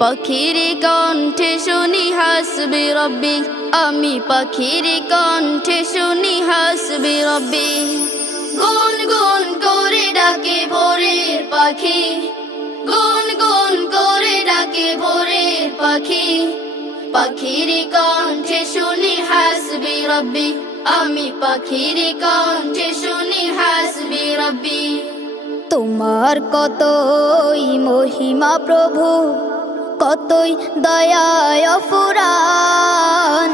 পাখির কণ্ঠে শুনি হাসবি রব্বি, আমি পাখির কণ্ঠে শুনি হাসবি রব্বি। গুন গুন করে ডাকে ভোরের পাখি, গুন গুন করে ডাকে ভোরের পাখি। পাখির কণ্ঠে শুনি হাসবি রব্বি, আমি পাখির কণ্ঠে শুনি হাসবি রব্বি। তোমার কতই মহিমা প্রভু, কতই দয়ায় অফুরান।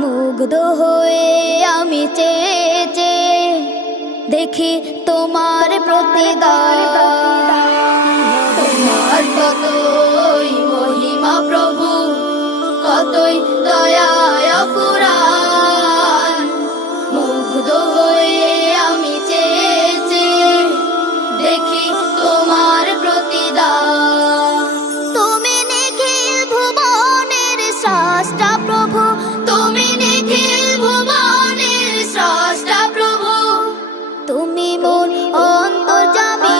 মুগ্ধ হয়ে আমি চেয়ে চেয়ে দেখি তোমার প্রতিদান। তোমার কতই মহিমা প্রভু, কতই দয়ায় অফুরান। মুগ্ধ হয়ে আমি চেয়ে চেয়ে দেখি তোমার প্রতিদান। তুমি নিখিল ভুবনের স্রষ্টা প্রভু, তুমি নিখিল ভুবনের স্রষ্টা প্রভু। তুমি মোর অন্তর্যামী,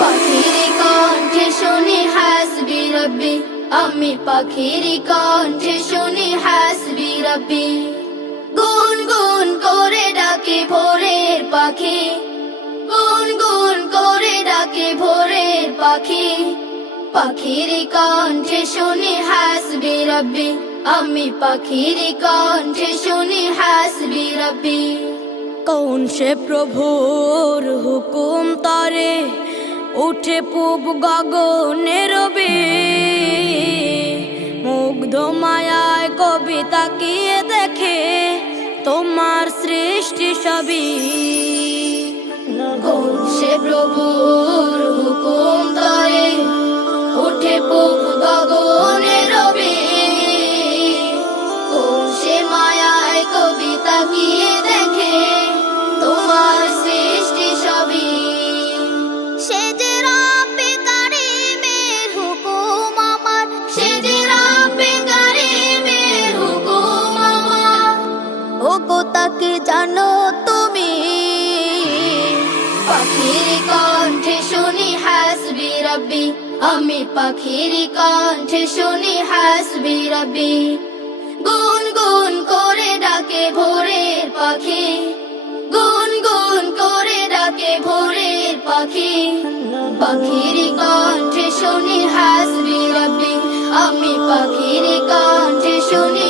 পাখির কণ্ঠে শুনি হাসবি রব্বি, আমি পাখির কণ্ঠে শুনি হাসবি রব্বি। গুন গুন করে ডাকে ভোরের পাখি, গুন গুন করে ডাকে ভোরের পাখি। পাখির কণ্ঠে শুনি হাসবি রব্বি, আমি পাখির কণ্ঠে শুনি হাসবি রব্বি। কোন সে প্রভুর হুকুম তারে উঠে পূব গগনে রবি। মুগ্ধ মায়ায় কবি তাকিয়ে দেখে তোমার সৃষ্টি সবই। কোন সে প্রভুর হুকুম তারে উঠে পূব গগনে রবি। কোন সে মায়ায় কবি তাকিয়ে দেখে তোমার সৃষ্টি সবই। সে যে রাব্বে কারিমের হুকুম আমার, সে যে রাব্বে কারিমের হুকুম আমার। ওগো তাকে জানো তুমি। পাখির কণ্ঠে শুনি হাসবি রব্বি, আমি পাখির কণ্ঠে শুনি হাসবি রব্বি। গুন গুন করে ডাকে ভোরের পাখি, গুন গুন করে ডাকে ভোরের পাখি। পাখির কণ্ঠে শুনি হাসবি রব্বি, আমি পাখির কণ্ঠে শুনি